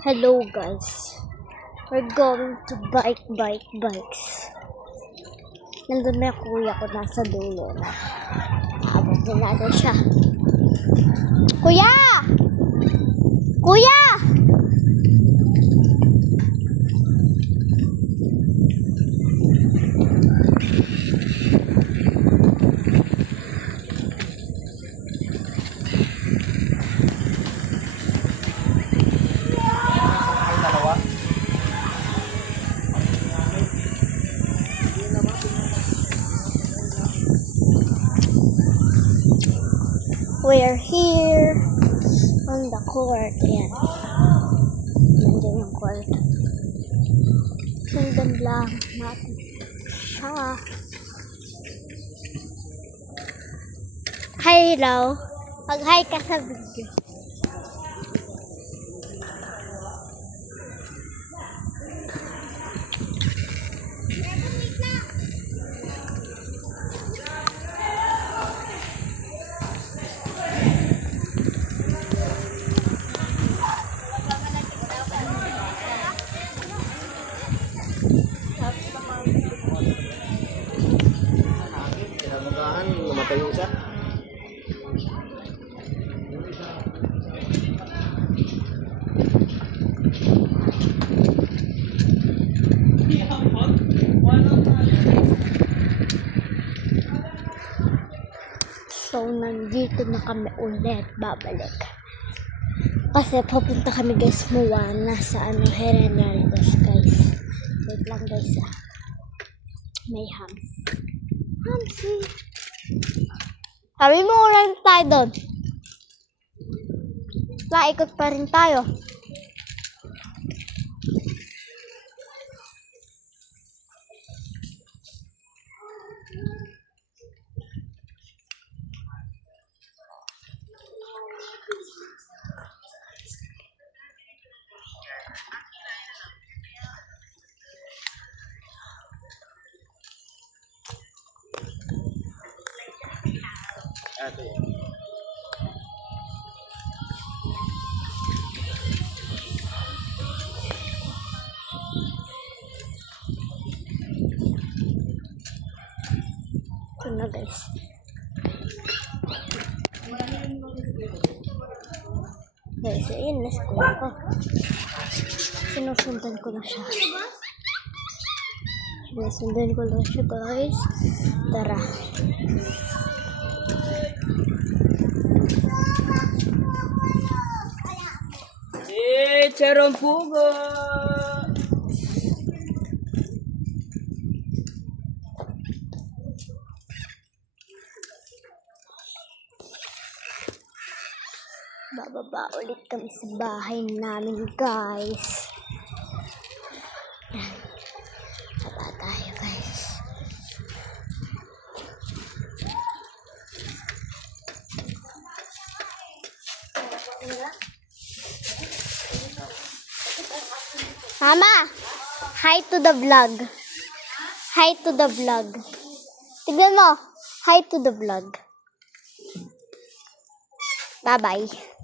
Hello guys, we're going to bikes. Nandun na yung kuya ko nasa dulo na. Abot din natin siya. Kuya! Kuya! We're here on the court. Ayan. Nandiyan yung court. Sundan lang natin siya. Hi daw. Mag-hi ka sa video. Namatay yung isa. So, nandito na kami ulit. Babalik. Kasi pupunta kami guys Moana sa Herrenaldos guys. Wait lang guys May hams. Hamsi. Sabi mo ulan tayo doon. Ikot pa rin tayo. Ate. Ito na guys. Guys, ayun na sa kuya ko. Sinusundan ko na siya. Sinusundan ko na siya guys. Tara. Charong pugo! Bababa ulit kami sa bahay namin guys. Baba tayo guys. Mama, hi to the vlog. Hi to the vlog. Tignan mo, hi to the vlog. Bye-bye.